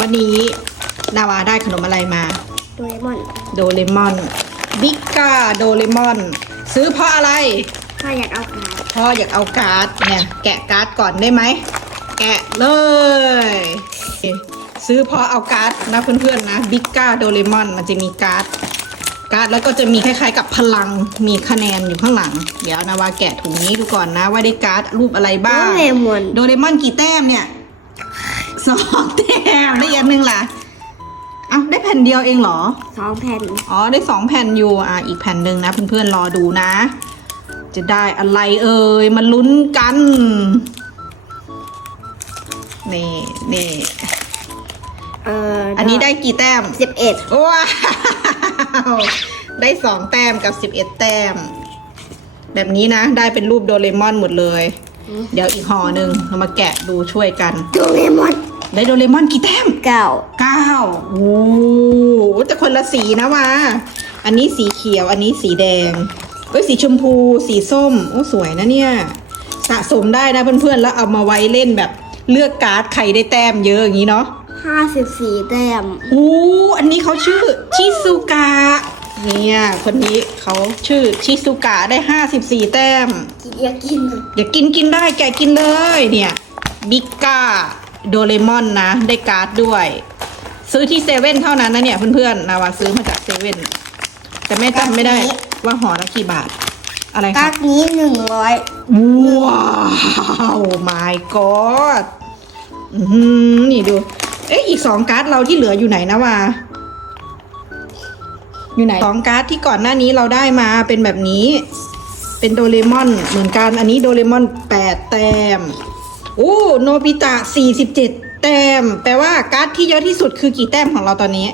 วันนี้นาวาได้ขนมอะไรมา โดเรมอนโดเรมอนบิกกาโดเรมอน ซื้อเพราะอะไรถ้าอยากเอาขาพ่ออยากเอาการ์ดเนี่ยแกะการ์ดก่อนได้ไหม แกะเลย ซื้อเพราะเอาการ์ดนะเพื่อนๆนะบิกกาโดเรมอนมันจะมีการ์ดการ์ดแล้วก็จะมีคล้ายๆกับพลังมีคะแนนอยู่ข้างหลัง เดี๋ยวนาวาแกะถุงนี้ดูก่อนนะว่าได้การ์ดรูปอะไรโดบ้างเรมอน โดเรมอนกี่แต้มเนี่ย สองแต้มได้อีกอันหนึ่งล่ะเอ้าได้แผ่นเดียวเองเหรอ สองแผ่นอ๋อได้สองแผ่นอยู่อะอีกแผ่นหนึ่งนะเพื่อนๆรอดูนะ จะได้อะไรเอ่ยมาลุ้นกัน นี่นี่เอ่ออัอันนี้ได้กี่แต้มสิบเอ็ดว้าวได้สองแต้มกับสิบเอ็ดแต้ม แบบนี้นะ ได้เป็นรูปโดเรมอนหมดเลย เดี๋ยวอีกห่อหนึ่งเรามาแกะดูช่วยกัน โดเรมอน ได้โดเรมอนกี่แต้มเก้าเก้าโอ้โหแต่คนละสีนะวะอันนี้สีเขียว อันนี้สีแดงเอ้ยสีชมพู สีส้ม โอ้สวยนะเนี่ย สะสมได้นะเพื่อนๆ แล้วเอามาไว้เล่นแบบเลือกการ์ดใครได้แต้มเยอะอย่างนี้เนาะห้าสิบสี่แต้มอู้อันนี้เขาชื่อชิซุกะ เนี่ย คนนี้เขาชื่อชิซุกะได้54แต้ม อยากกิน อย่ากินกินได้แกะกินเลย เนี่ย บิกกา โดเรมอนนะ ได้การ์ดด้วย ซื้อที่เซเว่นเท่านั้นนะเนี่ยเพื่อนๆนาวาซื้อมาจากเซเว่นแต่แม่จำไม่ได้ว่าห่อละกี่บาท อะไรกาคะกนี้หนึ่งร้อยว้าว my god อือหือนี่ดู เอ๊ะอีกสองการ์ดเราที่เหลืออยู่ไหนนะวาอยู่ไหนสองการ์ดที่ก่อนหน้านี้เราได้มาเป็นแบบนี้ เป็นโดเรมอนเหมือนกันอันนี้โดเรมอนแปดแต้ม โอ้โนบิตะสี่สิบเจ็ดแต้ม แปลว่าการ์ดที่เยอะที่สุดคือกี่แต้มของเราตอนนี้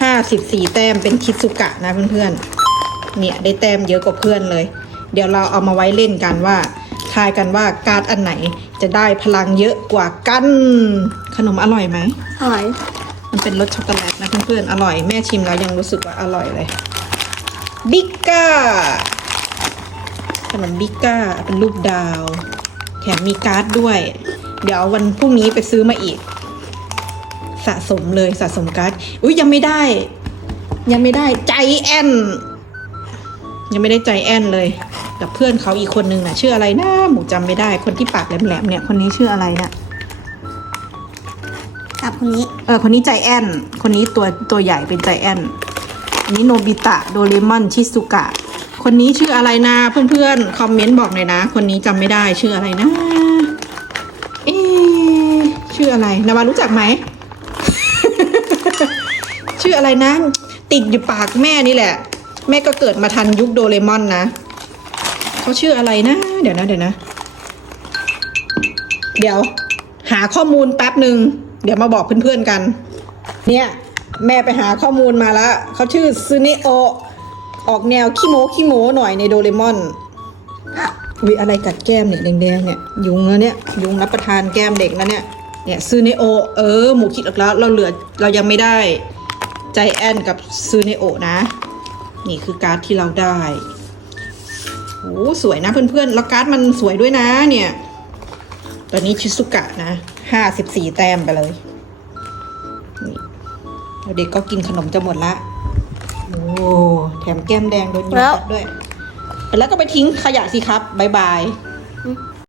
ห้าสิบสี่แต้มเป็นคิดสุกะนะเพื่อนๆ เนี่ยได้แต้มเยอะกว่าเพื่อนเลย เดี๋ยวเราเอามาไว้เล่นกันว่าทายกันว่าการ์ดอันไหนจะได้พลังเยอะกว่ากัน ขนมอร่อยไหมอร่อย มันเป็นรสช็อกโกแลตนะเพื่อนๆ อร่อยแม่ชิมแล้วยังรู้สึกว่าอร่อยเลยบิกก้าขนมบิกก้าเป็นรูปดาวแถ มมีการ์ดด้วย เดี๋ยววันพรุ่งนี้ไปซื้อมาอีก สะสมเลยสะสมการ์ดอุ้ยยังไม่ได้ ยังไม่ได้ใจแอนยังไม่ได้ใจแอนเลย กับเพื่อนเขาอีกคนนึงนะชื่ออะไรนะหมูจำไม่ได้คนที่ปากแหลมๆเนี่ยคนนี้ชื่ออะไรนะกับคนนี้เออคนนี้ใจแอนคนนี้ตัวตัวใหญ่เป็นใจแอนอันนี้โนบิตะโดเรมอนชิซุกะ คนนี้ชื่ออะไรนะเพื่อนๆคอมเมนต์บอกหน่อยนะ คนนี้จำไม่ได้ชื่ออะไรนะ เอ๊ชื่ออะไรนาวารู้จักไหม ชื่ออะไรนะ ติดอยู่ปากแม่นี่แหละ แม่ก็เกิดมาทันยุคโดเรมอนนะเขาชื่ออะไรนะ เดี๋ยวนะเดี๋ยวนะ เดี๋ยว หาข้อมูลแป๊บหนึ่งเดี๋ยวมาบอกเพื่อนๆกัน เนี่ย แม่ไปหาข้อมูลมาแล้วเขาชื่อซูเนโอ ออกแนวขี้โม้ขี้โม้หน่อยในโดเรมอนวิอะไรกัดแก้มเนี่ยแดงๆเนี่ยยุงแล้วเนี่ยยุงรับประทานแก้มเด็กแล้วเนี่ยเนี่ยซูเนโอเออหมูคิดออกแล้วเราเหลือเรายังไม่ได้ใจแอนกับซูเนโอนะ นี่คือการ์ดที่เราได้โอ้สวยนะเพื่อนๆ แล้วการ์ดมันสวยด้วยนะเนี่ยตอนนี้ชิซุกะนะห้าสิบสี่แต้มไปเลยเด็กก็กินขนมจะหมดละ โอ้แถมแก้มแดงโดนยุงกัดด้วย แล้วก็ไปทิ้งขยะสิครับบายบาย